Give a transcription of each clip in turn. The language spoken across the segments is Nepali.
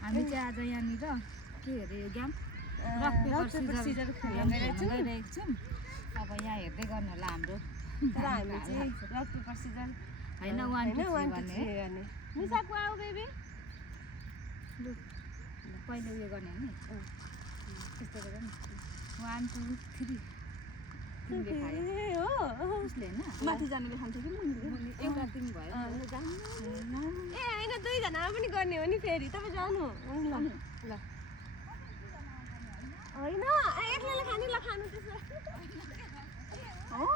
हामी चाहिँ आज यहाँनिर के अरे गेम रक पेपर सिजर खेलिरहेको छौँ। अब यहाँ हेर्दै गर्नु होला हाम्रो तर हामी चाहिँ रक पेपर सिजर होइन 1 2 3 भन्ने निसाको आऊ बेबी लु पहिले उयो गर्ने नि त्यस्तो गरेर नि 1 2 3 तिमीले खायो हो उसले हैन माथि जानुले खान्छ कि मुनि एउटा दिन भयो ए हैन दुई जना पनि गर्ने हो नि फेरि तपाई जानु ल ल हैन एकलाले खाने ल खानु त्यसो हो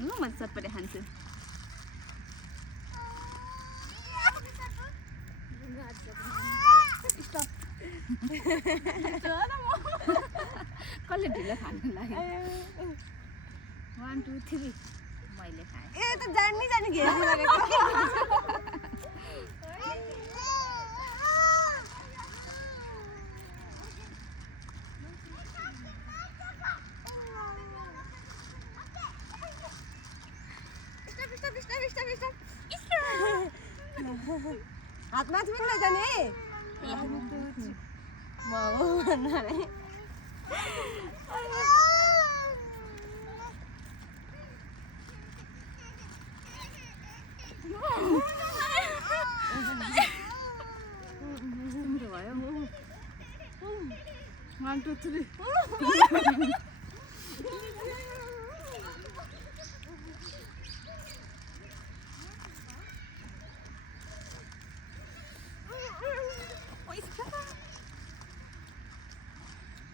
म चटपटे खान्छु कसले ढिलो खानु लाग्यो 1 2 3 मैले खाएँ ए त जान्नी जानी घेर्नु गरेको हात माथि पनि लैजाने है म हो भन्नु अरे तिम्रो भयो 1 2 3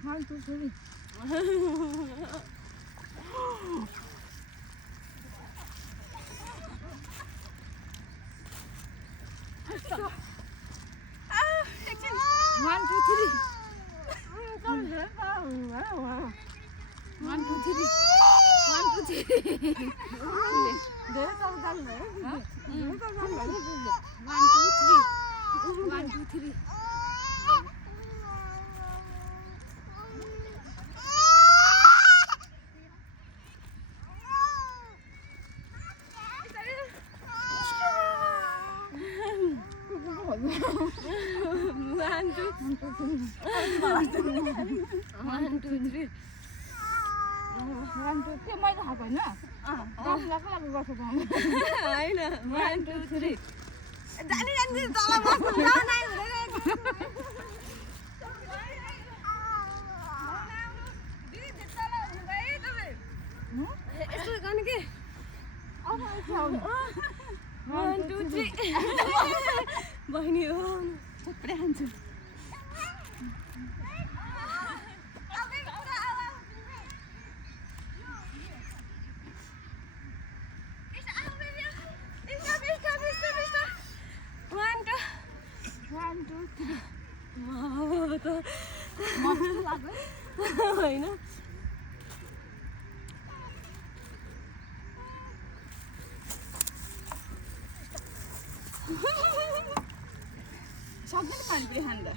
1 2 3 त्यो मैले खाएको होइन होइन 1 2 3 जानी जानी तल बस्नु जानै हुँदैन यसो गर्ने के 1 2 3 बहिनी हो थुप्रै खान्छु होइन सक्दैन खानु खाँदा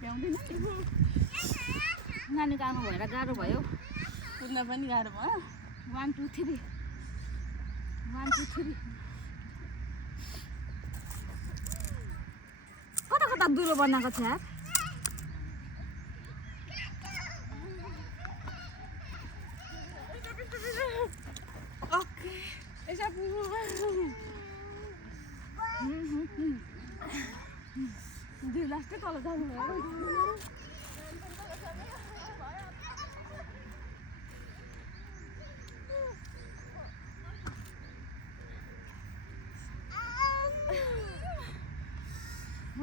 भ्याउँदैन नानीको आमा भएर गाह्रो भयो कुद्न पनि गाह्रो भयो 1 2 3 1 2 3 कता कता दुलो बनाएको छ ओके यसो दुई लास्टै तल जानु भयो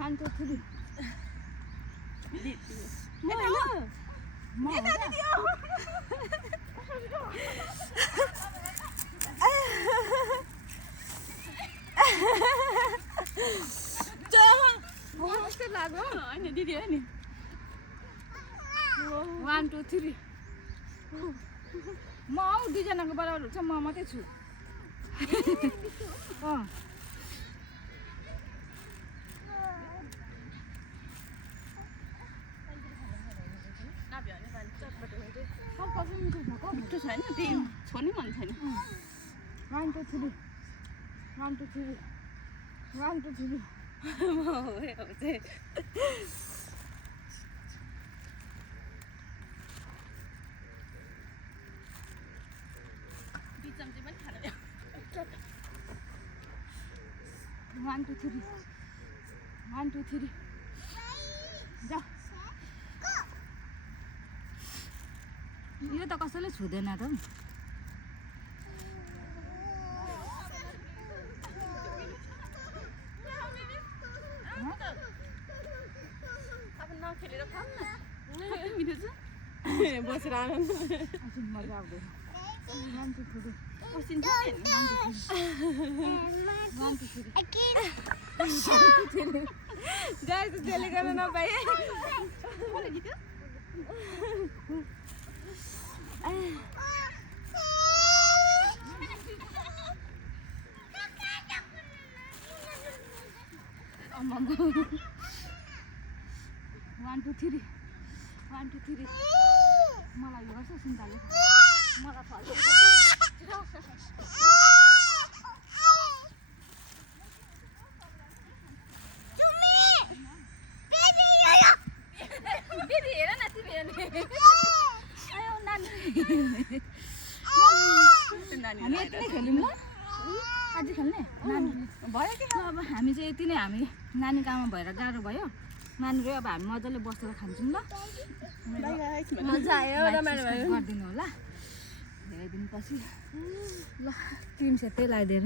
1 2 3 लाग्यो होइन दिदी हो नि 1 2 3 म आऊ दुईजनाको बराबर हुन्छ म मात्रै छु मिठो छैन त्यही छोड्नै मन छैन 1 1 2 3 1 2 3 1 2 3 1 2 3 1 2 3 जा यो त कसैले छुँदैन त बसेर आनन्द मजा आउँदैन 1 2 3 जाए त त्यसले गर्न नपाए One, two, three. 1 2 3 मलाई यो गर्छ सुन्दाले मलाई थाहा हामी यति नै खेल्यौँ ल आज खेल्ने नानी भयो कि अब हामी चाहिँ यति नै हामी नानीको आमा भएर गाह्रो भयो नानी रे अब हामी मजाले बसेर खान्छौँ ल मजा आयो रमाइलो भयो गरिदिनु होला धेरै दिनपछि ल क्रिम सेतै लगाइदिएर